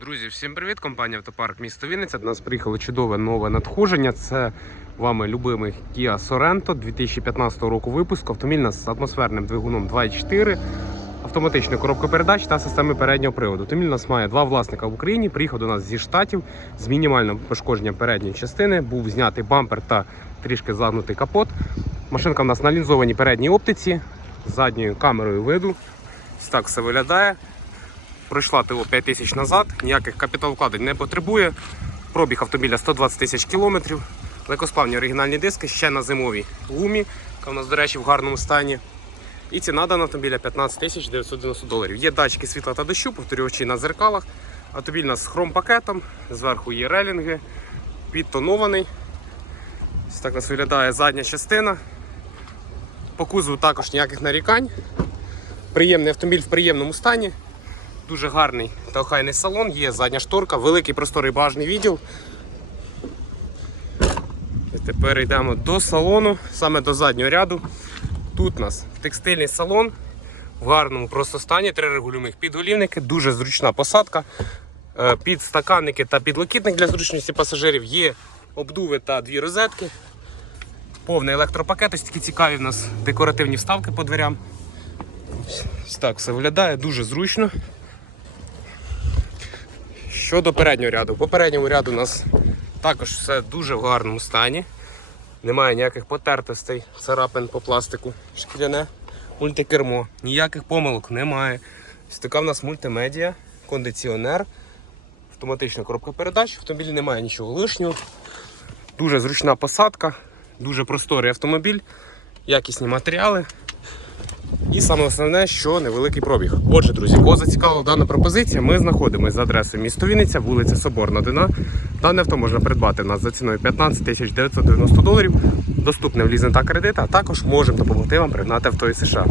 Друзі, всім привіт! Компанія Автопарк місто Вінниця. До нас приїхало чудове нове надходження. Це вами любимий Kia Sorento 2015 року випуску. Автомобіль з атмосферним двигуном 2.4, автоматична коробка передач та системи переднього приводу. Автомобіль нас має два власника в Україні. Приїхав до нас зі штатів з мінімальним пошкодженням передньої частини. Був знятий бампер та трішки загнутий капот. Машинка у нас на лінзованій передній оптиці задньою камерою виду. Ось так все виглядає. Пройшла ТО 5 тисяч назад, ніяких капіталовкладень не потребує. Пробіг автомобіля 120 тисяч кілометрів. Легкосплавні оригінальні диски ще на зимовій гумі, яка у нас, до речі, в гарному стані. І ціна даного автомобіля 15 тисяч 990 доларів. Є датчики світла та дощу, повторювачі на зеркалах. Автомобіль у нас з хром-пакетом, зверху є релінги, підтонований. Ось так у нас виглядає задня частина. По кузову також ніяких нарікань. Приємний автомобіль в приємному стані. Дуже гарний та охайний салон, є задня шторка, великий просторий багажний відділ. І тепер йдемо до салону, саме до заднього ряду. Тут у нас текстильний салон в гарному просто стані, три регулюємих підголівники, дуже зручна посадка. Е, Підстаканники та підлокітник для зручності пасажирів є обдуви та дві розетки. Повний електропакет, ось такі цікаві в нас декоративні вставки по дверям. Ось так все виглядає, дуже зручно. Щодо переднього ряду. По передньому ряду у нас також все дуже в гарному стані. Немає ніяких потертостей, царапин по пластику, шкіряне, мультикермо, ніяких помилок немає. Така в нас мультимедіа, кондиціонер, автоматична коробка передач, в автомобілі немає нічого лишнього. Дуже зручна посадка, дуже просторий автомобіль, якісні матеріали. І саме основне, що невеликий пробіг. Отже, друзі, кого зацікавила дана пропозиція, ми знаходимося за адресою місто Вінниця, вулиця Соборна Дина. Дане авто можна придбати нас за ціною 15 тисяч 990 доларів. Доступне в лізинг та кредит, а також можемо допомогти вам пригнати авто із США.